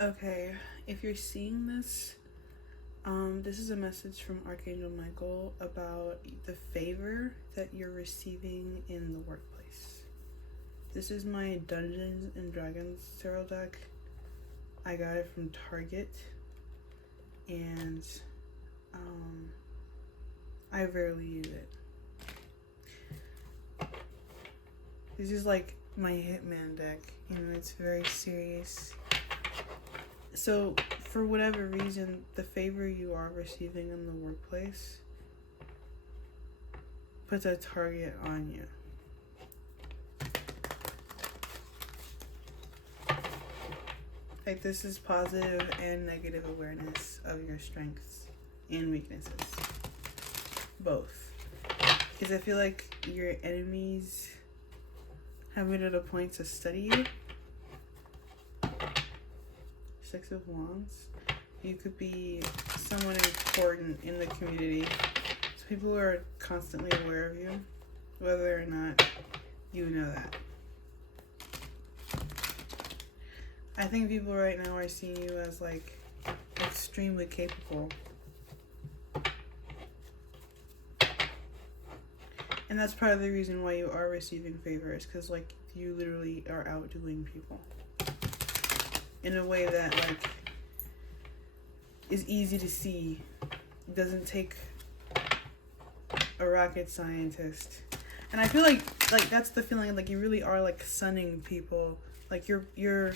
Okay, if you're seeing this, this is a message from Archangel Michael about the favor that you're receiving in the workplace. This is my Dungeons and Dragons tarot deck. I got it from Target, and I rarely use it. This is like my hitman deck. It's very serious. So, for whatever reason, the favor you are receiving in the workplace puts a target on you. Like, this is positive and negative awareness of your strengths and weaknesses. Both. Because I feel like your enemies have been at a point to study you. Six of Wands. You could be someone important in the community. So people are constantly aware of you, whether or not you know that. I think people right now are seeing you as like extremely capable. And that's part of the reason why you are receiving favors, because like you literally are outdoing people in a way that like is easy to see. It doesn't take a rocket scientist. And I feel like that's the feeling, like you really are like sunning people. Like you're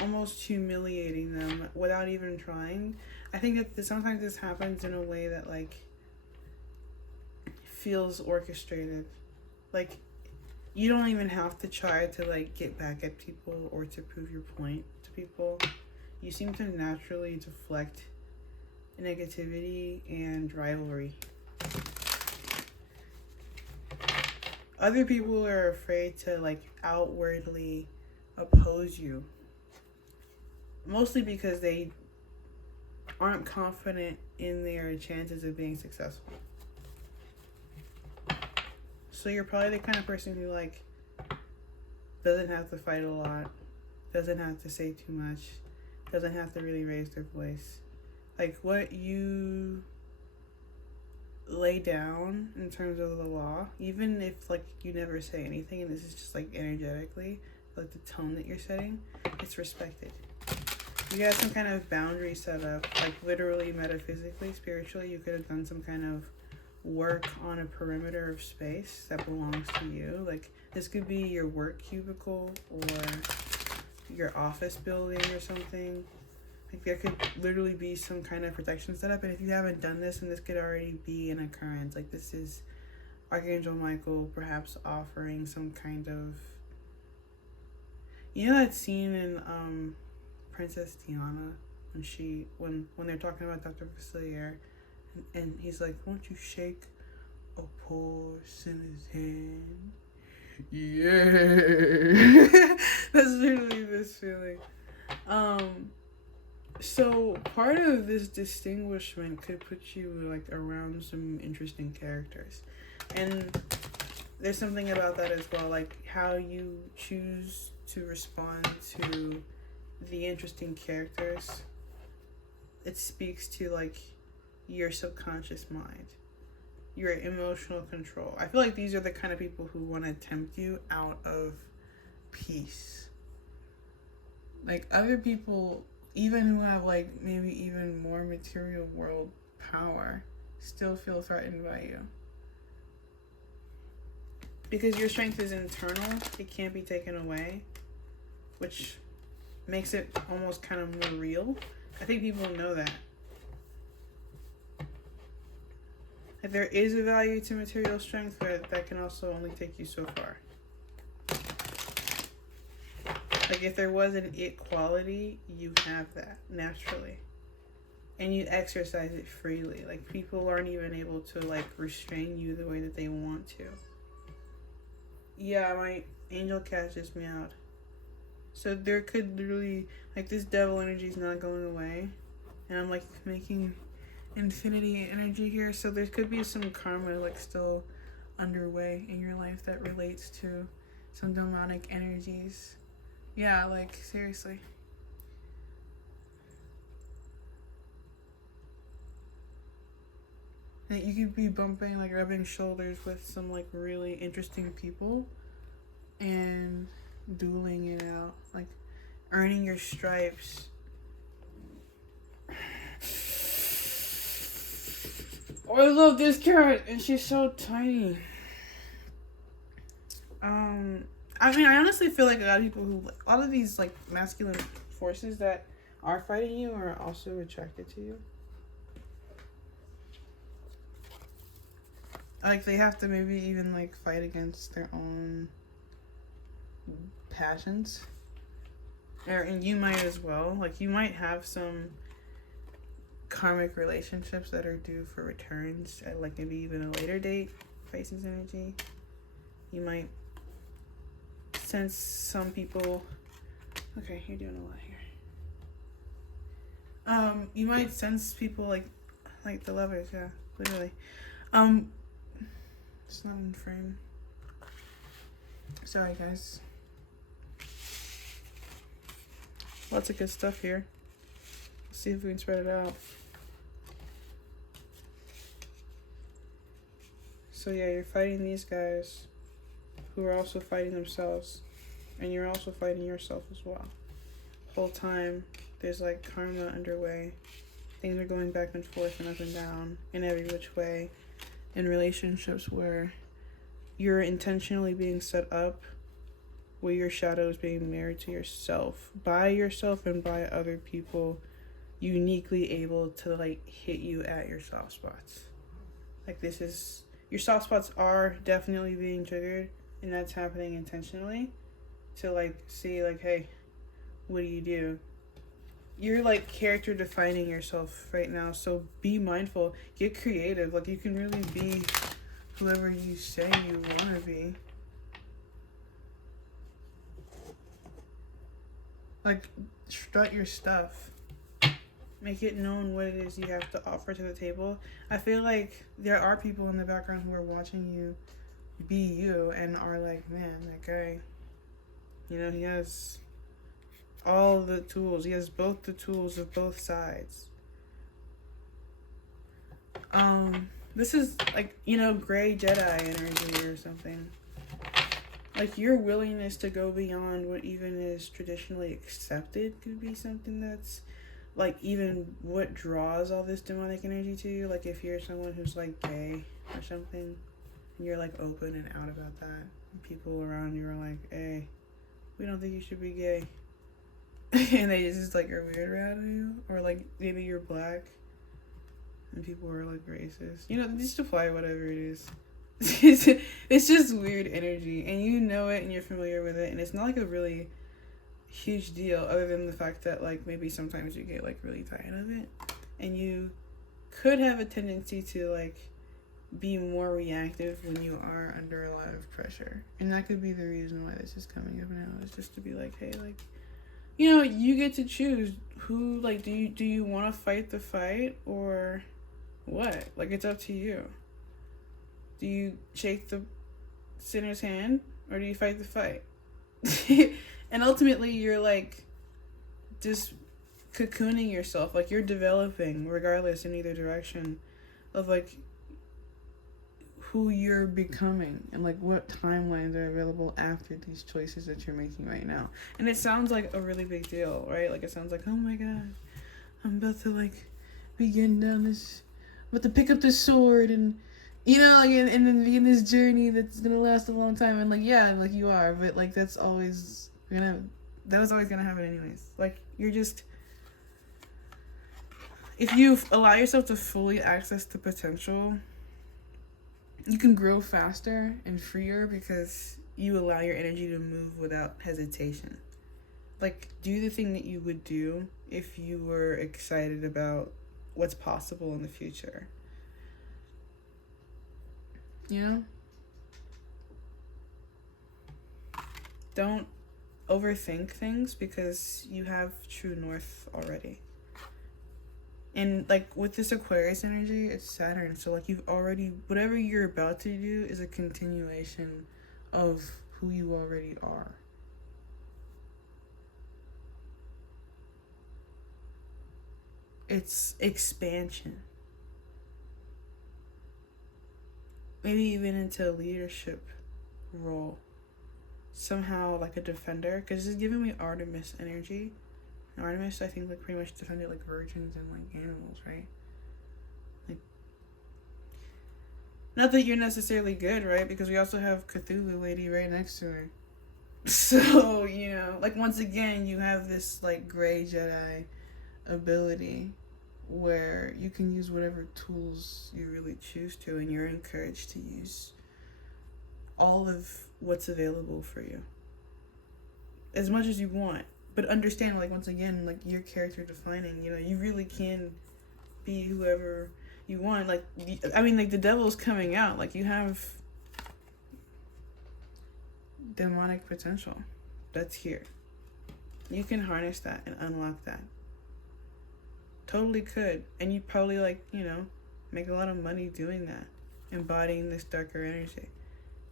almost humiliating them without even trying. I think that sometimes this happens in a way that like feels orchestrated. Like you don't even have to try to like get back at people or to prove your point to people. You seem to naturally deflect negativity and rivalry. Other people are afraid to like outwardly oppose you, mostly because they aren't confident in their chances of being successful. So you're probably the kind of person who like doesn't have to fight a lot, doesn't have to say too much, doesn't have to really raise their voice. Like what you lay down in terms of the law, even if like you never say anything, and this is just like energetically, like the tone that you're setting, it's respected. You got some kind of boundary set up, like literally, metaphysically, spiritually. You could have done some kind of work on a perimeter of space that belongs to you. Like this could be your work cubicle or your office building or something. Like there could literally be some kind of protection set up, and if you haven't done this, and this could already be an occurrence, like this is Archangel Michael perhaps offering some kind of, you know that scene in Princess Diana when they're talking about Dr. Facilier, and he's like, won't you shake a pulse in his hand? Yeah. That's literally this feeling. So part of this distinguishment could put you like around some interesting characters, and there's something about that as well, like how you choose to respond to the interesting characters. It speaks to like your subconscious mind, your emotional control. I feel like these are the kind of people who want to tempt you out of peace. Like other people, even who have like maybe even more material world power, still feel threatened by you. Because your strength is internal, it can't be taken away, which makes it almost kind of more real. I think people know that. Like there is a value to material strength, but that can also only take you so far. Like if there was an it quality, you have that naturally. And you exercise it freely. Like people aren't even able to like restrain you the way that they want to. Yeah, my angel catches me out. So there could literally, like this devil energy is not going away. And I'm like making infinity energy here. So there could be some karma like still underway in your life that relates to some demonic energies. Yeah, like seriously. And you could be bumping, like rubbing shoulders with some like really interesting people and dueling it out, like earning your stripes. Oh, I love this cat, and she's so tiny. I mean, I honestly feel like a lot of people who, a lot of these like masculine forces that are fighting you are also attracted to you. Like they have to maybe even like fight against their own passions, and you might as well. Like you might have some karmic relationships that are due for returns at like maybe even a later date. Pisces energy. You might sense some people. Okay, you're doing a lot here. You might sense people like the lovers, yeah, literally. It's not in frame. Sorry, guys. Lots of good stuff here. Let's see if we can spread it out. So yeah, you're fighting these guys who are also fighting themselves, and you're also fighting yourself as well. The whole time there's like karma underway. Things are going back and forth and up and down in every which way in relationships where you're intentionally being set up, where your shadow is being mirrored to yourself and by other people, uniquely able to like hit you at your soft spots. Like this is, your soft spots are definitely being triggered, and that's happening intentionally to like see like, hey, what do you do? You're like character defining yourself right now, so be mindful, get creative. Like you can really be whoever you say you want to be. Like strut your stuff, make it known what it is you have to offer to the table. I feel like there are people in the background who are watching you be you and are like, man, that guy, you know, he has all the tools. He has both the tools of both sides. This is like, you know, gray Jedi energy or something. Like your willingness to go beyond what even is traditionally accepted could be something that's like even what draws all this demonic energy to you. Like if you're someone who's like gay or something, and you're like open and out about that, and people around you are like, hey, we don't think you should be gay. And they just like are weird around you. Or like maybe you're black and people are like racist. You know, just apply whatever it is. It's just weird energy, and you know it and you're familiar with it, and it's not like a really huge deal other than the fact that like maybe sometimes you get like really tired of it, and you could have a tendency to like be more reactive when you are under a lot of pressure, and that could be the reason why this is coming up now. Is just to be like, hey, like, you know, you get to choose who, like, do you want to fight the fight or what? Like, it's up to you. Do you shake the sinner's hand or do you fight the fight? And ultimately, you're like just cocooning yourself. Like, you're developing, regardless in either direction, of like who you're becoming and like what timelines are available after these choices that you're making right now. And it sounds like a really big deal, right? Like it sounds like, oh my god, I'm about to like begin down this, I'm about to pick up this sword and, you know, like and then begin this journey that's gonna last a long time. And like, yeah, like you are, but like that was always gonna happen anyways. Like you're just, if you allow yourself to fully access the potential, you can grow faster and freer because you allow your energy to move without hesitation. Like, do the thing that you would do if you were excited about what's possible in the future. You know? Don't overthink things because you have true north already. And like with this Aquarius energy, it's Saturn. So like you've already, whatever you're about to do is a continuation of who you already are. It's expansion. maybe even into a leadership role. Somehow like a defender, because it's giving me Artemis energy. And Artemis, I think, like pretty much defended like virgins and like animals, right? Like, not that you're necessarily good, right? Because we also have Cthulhu lady right next to her. So, you know, like once again, you have this like gray Jedi ability where you can use whatever tools you really choose to, and you're encouraged to use all of what's available for you as much as you want, but understand, like, once again, like, your character defining, you know, you really can be whoever you want. Like, I mean, like, the devil's coming out, like, you have demonic potential that's here. You can harness that and unlock that. Totally could. And you probably, like, you know, make a lot of money doing that, embodying this darker energy.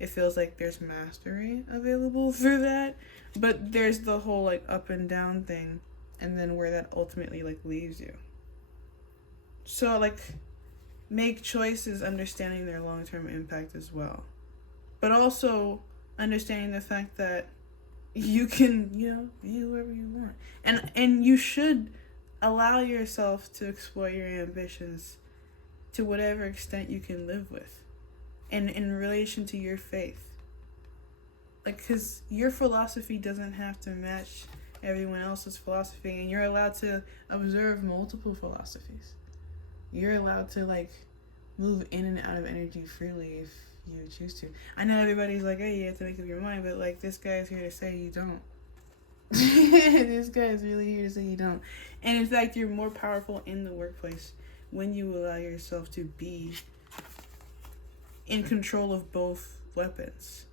It feels like there's mastery available through that, but there's the whole like up and down thing, and then where that ultimately like leaves you. So like, make choices understanding their long-term impact as well, but also understanding the fact that you can, you know, be whoever you want, and you should allow yourself to explore your ambitions to whatever extent you can live with. And in relation to your faith. Like, because your philosophy doesn't have to match everyone else's philosophy, and you're allowed to observe multiple philosophies. You're allowed to, like, move in and out of energy freely if you choose to. I know everybody's like, hey, you have to make up your mind, but, like, this guy's here to say you don't. This guy is really here to say you don't. And, in fact, you're more powerful in the workplace when you allow yourself to be in control of both weapons.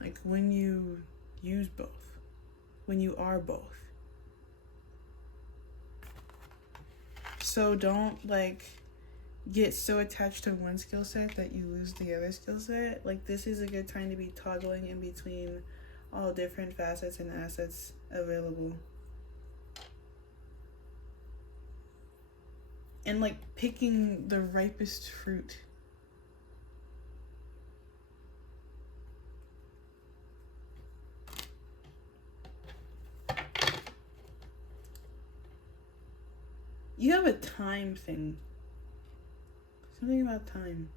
Like, when you use both. When you are both. So don't, like, get so attached to one skill set that you lose the other skill set. Like, this is a good time to be toggling in between all different facets and assets available. And, like, picking the ripest fruit. You have a time thing. Something about time.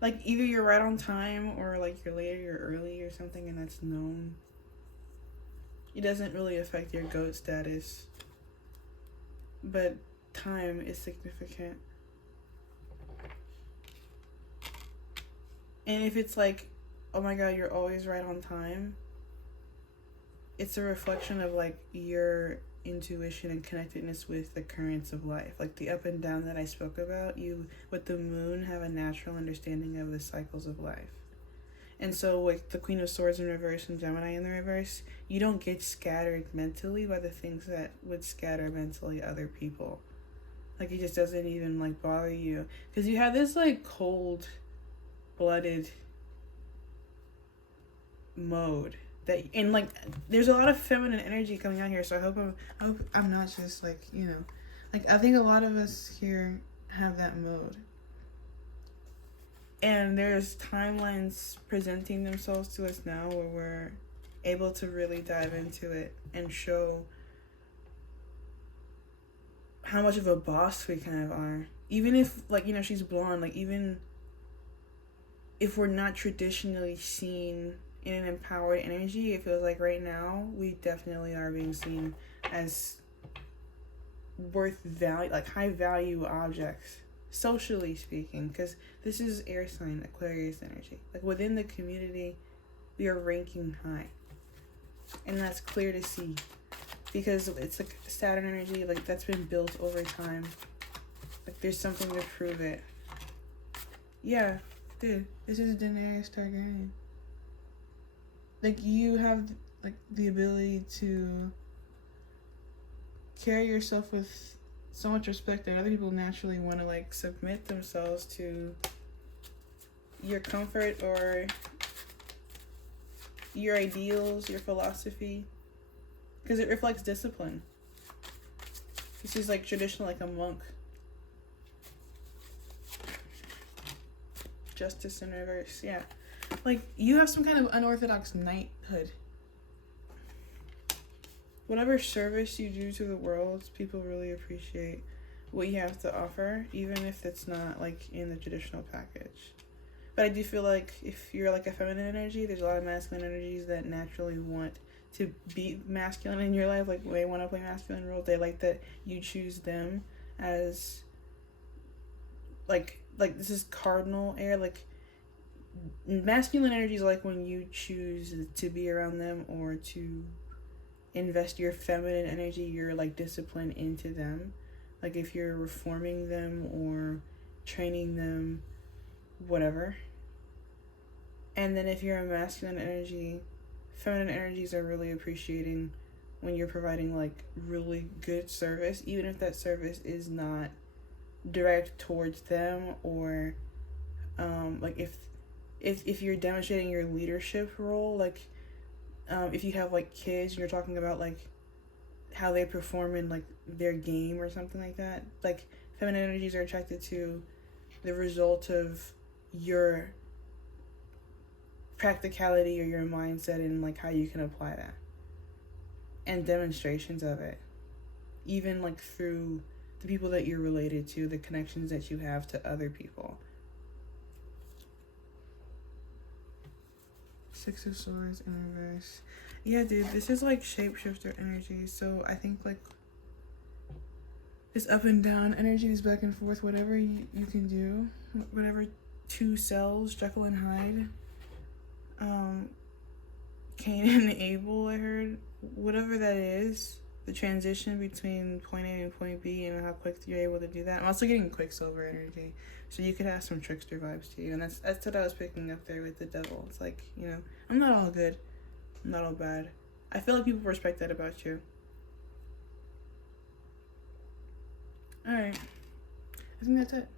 Like, either you're right on time or, like, you're late or you're early or something, and that's known. It doesn't really affect your GOAT status. But time is significant. And if it's like, oh my god, you're always right on time, it's a reflection of like your intuition and connectedness with the currents of life. Like the up and down that I spoke about, you with the moon have a natural understanding of the cycles of life. And so with the Queen of Swords in reverse and Gemini in the reverse, you don't get scattered mentally by the things that would scatter mentally other people. Like it just doesn't even like bother you. Because you have this like cold-blooded mode. That, and like there's a lot of feminine energy coming out here, so I hope I'm not just like, you know, like I think a lot of us here have that mode, and there's timelines presenting themselves to us now where we're able to really dive into it and show how much of a boss we kind of are, even if like, you know, she's blonde, like even if we're not traditionally seen in an empowered energy, it feels like right now we definitely are being seen as worth value, like high value objects, socially speaking, because this is air sign Aquarius energy. Like within the community, we are ranking high, and that's clear to see because it's like Saturn energy, like that's been built over time. Like there's something to prove it. Yeah, dude, this is Daenerys Targaryen. Like, you have, like, the ability to carry yourself with so much respect that other people naturally want to, like, submit themselves to your comfort or your ideals, your philosophy. Because it reflects discipline. This is, like, traditional, like a monk. Justice in reverse. Yeah. Like, you have some kind of unorthodox knighthood. Whatever service you do to the world, people really appreciate what you have to offer, even if it's not, like, in the traditional package. But I do feel like if you're, like, a feminine energy, there's a lot of masculine energies that naturally want to be masculine in your life. Like, they want to play masculine roles. They like that you choose them as, like this is cardinal air. Like, masculine energies, like when you choose to be around them or to invest your feminine energy, your, like, discipline into them. Like, if you're reforming them or training them, whatever. And then if you're a masculine energy, feminine energies are really appreciating when you're providing, like, really good service, even if that service is not direct towards them, or like if you're demonstrating your leadership role, like if you have, like, kids and you're talking about, like, how they perform in, like, their game or something like that. Like, feminine energies are attracted to the result of your practicality or your mindset and, like, how you can apply that, and demonstrations of it, even, like, through the people that you're related to, the connections that you have to other people. Six of Swords in reverse. Yeah, dude, this is, like, shapeshifter energy. So I think, like, this up and down energy, this back and forth, whatever you can do, whatever two selves, Jekyll and Hyde, Cain and Abel, I heard, whatever that is, the transition between point A and point B and how quick you're able to do that. I'm also getting Quicksilver energy, so you could have some trickster vibes to you, and that's what I was picking up there with the devil. It's like, you know, I'm not all good, I'm not all bad. I feel like people respect that about you. Alright, I think that's it.